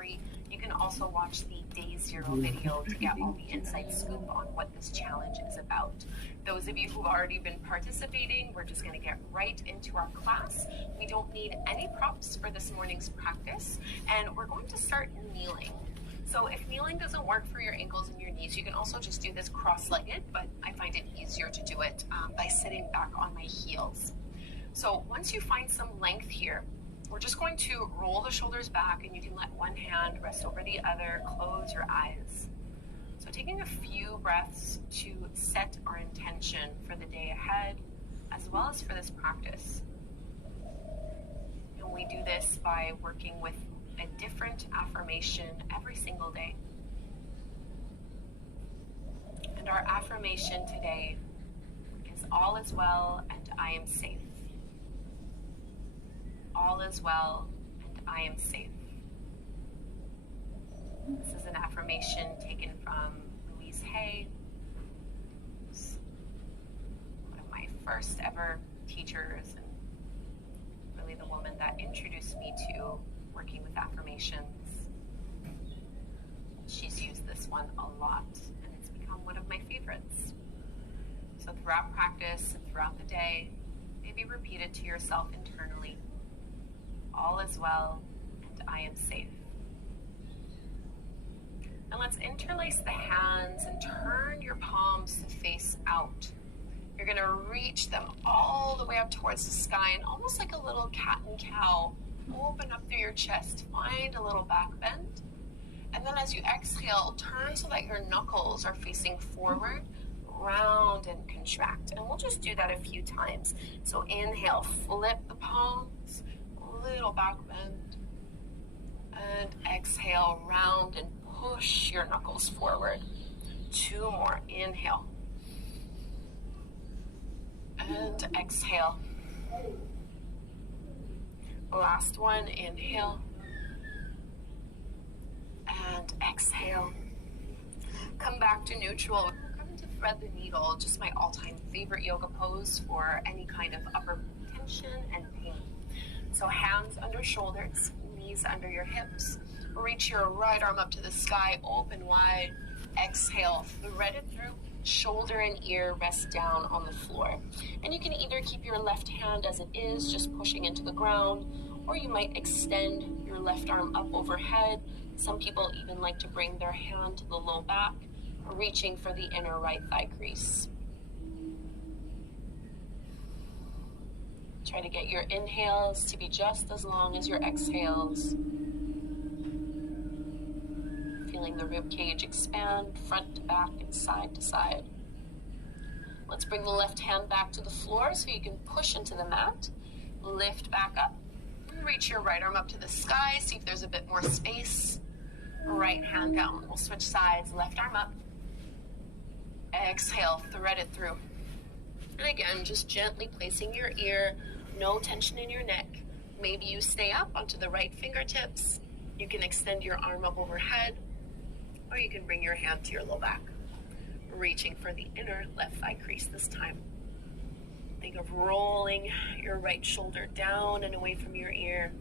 You can also watch the Day Zero video to get all the inside scoop on what this challenge is about. Those of you who've already been participating, we're just going to get right into our class. We don't need any props for this morning's practice, and we're going to start kneeling. So if kneeling doesn't work for your ankles and your knees, you can also just do this cross-legged, but I find it easier to do it by sitting back on my heels. So once you find some length here, we're just going to roll the shoulders back, and you can let one hand rest over the other, close your eyes. So taking a few breaths to set our intention for the day ahead, as well as for this practice. And we do this by working with a different affirmation every single day. And our affirmation today is all is well and I am safe. All is well and I am safe. This is an affirmation taken from Louise Hay, who's one of my first ever teachers and really the woman that introduced me to working with affirmations. She's used this one a lot and it's become one of my favorites. So throughout practice and throughout the day, maybe repeat it to yourself internally. All is well, and I am safe. And let's interlace the hands and turn your palms to face out. You're gonna reach them all the way up towards the sky, and almost like a little cat and cow, open up through your chest, find a little back bend. And then as you exhale, turn so that your knuckles are facing forward, round and contract. And we'll just do that a few times. So inhale, flip the palms, little back bend, and exhale, round and push your knuckles forward. Two more, inhale, and exhale. Last one, inhale, and exhale. Come back to neutral. We're coming to thread the needle, just my all-time favorite yoga pose for any kind of upper tension and pain. So hands under shoulders, knees under your hips. Reach your right arm up to the sky, open wide. Exhale, thread it through. Shoulder and ear rest down on the floor. And you can either keep your left hand as it is, just pushing into the ground, or you might extend your left arm up overhead. Some people even like to bring their hand to the low back, reaching for the inner right thigh crease. Try to get your inhales to be just as long as your exhales. Feeling the rib cage expand, front to back and side to side. Let's bring the left hand back to the floor so you can push into the mat. Lift back up. Reach your right arm up to the sky. See if there's a bit more space. Right hand down. We'll switch sides. Left arm up. Exhale, thread it through. And again, just gently placing your ear, no tension in your neck. Maybe you stay up onto the right fingertips. You can extend your arm up overhead, or you can bring your hand to your low back, reaching for the inner left thigh crease this time. Think of rolling your right shoulder down and away from your ear,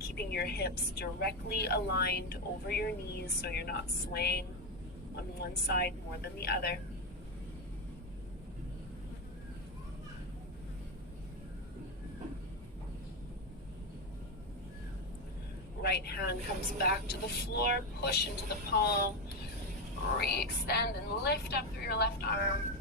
keeping your hips directly aligned over your knees so you're not swaying on one side more than the other. Right hand comes back to the floor, push into the palm, re-extend and lift up through your left arm,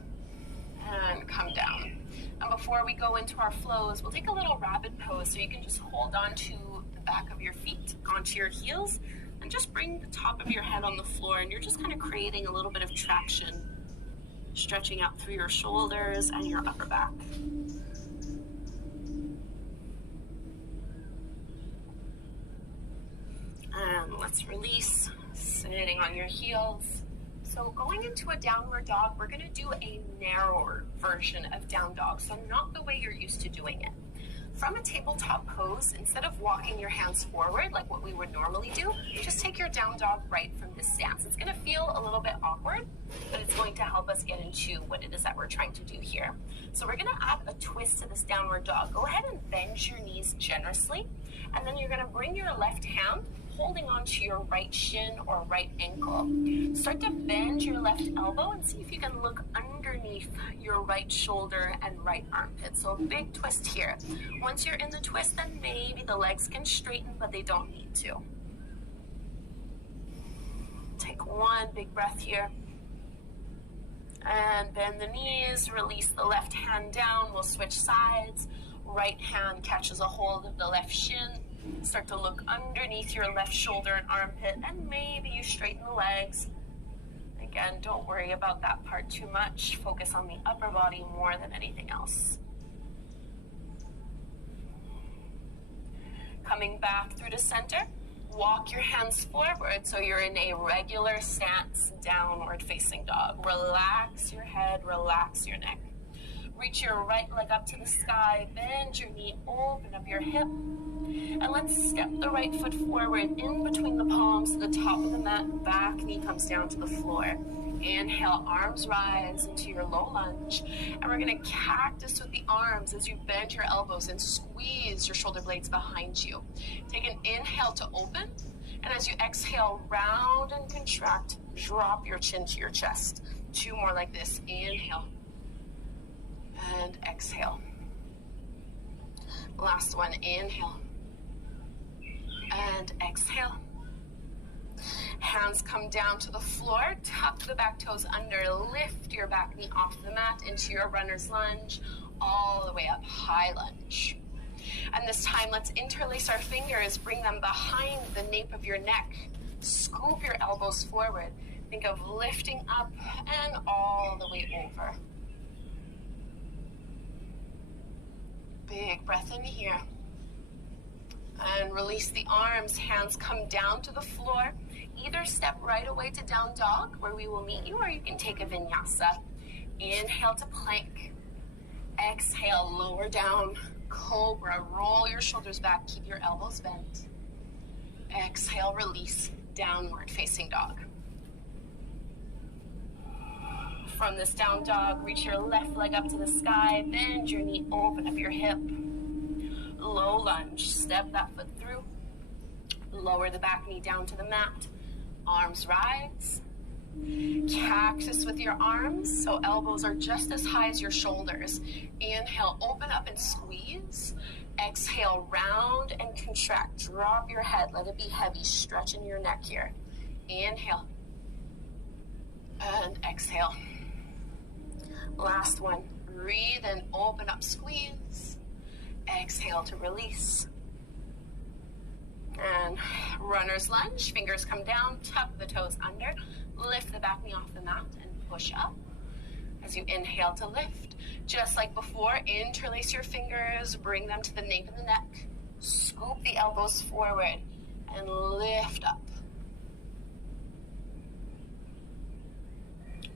and come down. And before we go into our flows, we'll take a little rabbit pose, so you can just hold on to the back of your feet, onto your heels, and just bring the top of your head on the floor, and you're just kind of creating a little bit of traction, stretching out through your shoulders and your upper back. And let's release, sitting on your heels. So going into a downward dog, we're gonna do a narrower version of down dog, so not the way you're used to doing it. From a tabletop pose, instead of walking your hands forward like what we would normally do, just take your down dog right from this stance. It's gonna feel a little bit awkward, but it's going to help us get into what it is that we're trying to do here. So we're gonna add a twist to this downward dog. Go ahead and bend your knees generously, and then you're gonna bring your left hand, holding onto your right shin or right ankle. Start to bend your left elbow and see if you can look underneath your right shoulder and right armpit. So a big twist here. Once you're in the twist, then maybe the legs can straighten, but they don't need to. Take one big breath here. And bend the knees, release the left hand down. We'll switch sides. Right hand catches a hold of the left shin. Start to look underneath your left shoulder and armpit, and maybe you straighten the legs. Again, don't worry about that part too much. Focus on the upper body more than anything else. Coming back through to center. Walk your hands forward so you're in a regular stance, downward facing dog. Relax your head, relax your neck. Reach your right leg up to the sky, bend your knee, open up your hip. And let's step the right foot forward in between the palms to the top of the mat. Back knee comes down to the floor. Inhale, arms rise into your low lunge. And we're gonna cactus with the arms as you bend your elbows and squeeze your shoulder blades behind you. Take an inhale to open. And as you exhale, round and contract, drop your chin to your chest. Two more like this. Inhale. And exhale. Last one, inhale. And exhale. Hands come down to the floor, tuck the back toes under, lift your back knee off the mat into your runner's lunge, all the way up, high lunge. And this time, let's interlace our fingers, bring them behind the nape of your neck, scoop your elbows forward. Think of lifting up and all the way over. Big breath in here. And release the arms, hands come down to the floor. Either step right away to down dog, where we will meet you, or you can take a vinyasa. Inhale to plank. Exhale, lower down, cobra. Roll your shoulders back, keep your elbows bent. Exhale, release, downward facing dog. From this down dog, reach your left leg up to the sky, bend your knee, open up your hip. Low lunge, step that foot through. Lower the back knee down to the mat. Arms rise. Cactus with your arms, so elbows are just as high as your shoulders. Inhale, open up and squeeze. Exhale, round and contract. Drop your head, let it be heavy. Stretch in your neck here. Inhale. And exhale. Last one. Breathe and open up, squeeze. Exhale to release. And runner's lunge, fingers come down, tuck the toes under, lift the back knee off the mat and push up. As you inhale to lift, just like before, interlace your fingers, bring them to the nape of the neck, scoop the elbows forward and lift up.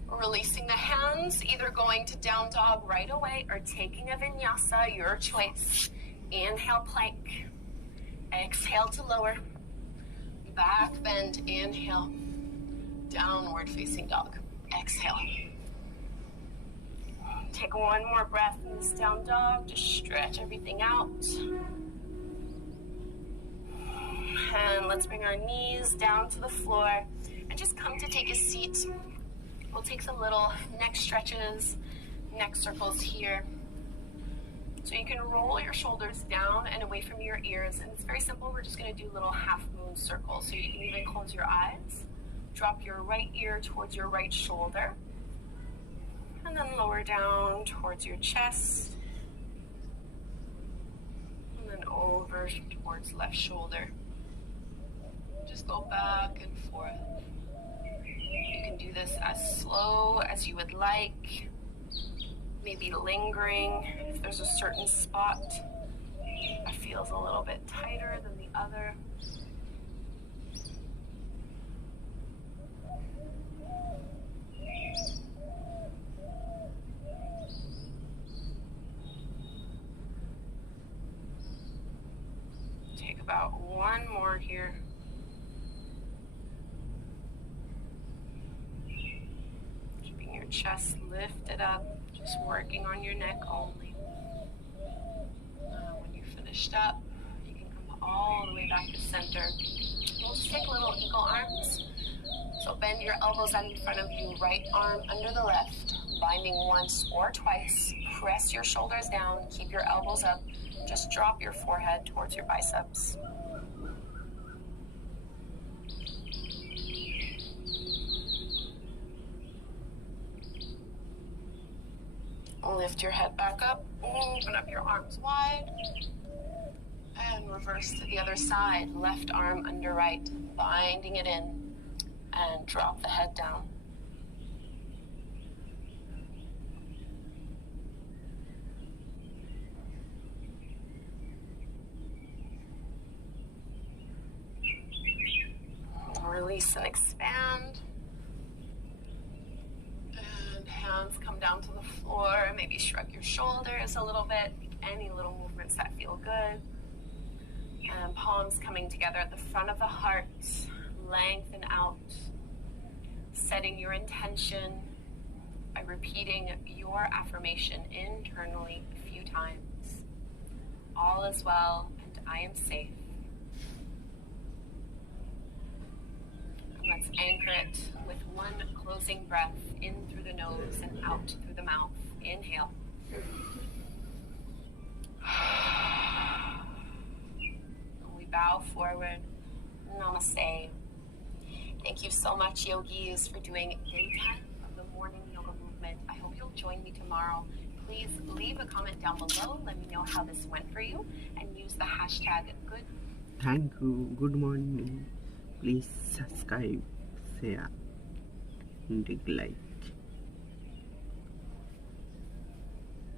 Releasing the hands, either going to down dog right away or taking a vinyasa, your choice. Inhale, plank. Exhale to lower. Back bend, inhale. Downward facing dog. Exhale. Take one more breath in this down dog. Just stretch everything out. And let's bring our knees down to the floor and just come to take a seat. We'll take some little neck stretches, neck circles here. So you can roll your shoulders down and away from your ears. And it's very simple. We're just going to do little half moon circles. So you can even close your eyes. Drop your right ear towards your right shoulder. And then lower down towards your chest. And then over towards left shoulder. Just go back and forth. You can do this as slow as you would like. Maybe lingering if there's a certain spot that feels a little bit tighter than the other. Take about one more here. Keeping your chest lifted up. Just working on your neck only. When you're finished up, you can come all the way back to center. We'll just take little eagle arms. So bend your elbows out in front of you, right arm under the left, binding once or twice. Press your shoulders down, keep your elbows up. Just drop your forehead towards your biceps. Lift your head back up, open up your arms wide, and reverse to the other side. Left arm under right, binding it in, and drop the head down. Release and expand. And hands come down to the floor. Maybe shrug your shoulders a little bit. Any little movements that feel good. And palms coming together at the front of the heart. Lengthen out. Setting your intention by repeating your affirmation internally a few times. All is well and I am safe. Let's anchor it with one closing breath in through the nose and out through the mouth. Inhale. We bow forward. Namaste. Thank you so much, yogis, for doing day 10 of the morning yoga movement. I hope you'll join me tomorrow. Please leave a comment down below. Let me know how this went for you and use the hashtag good. Thank you. Good morning. Please subscribe, share, and like.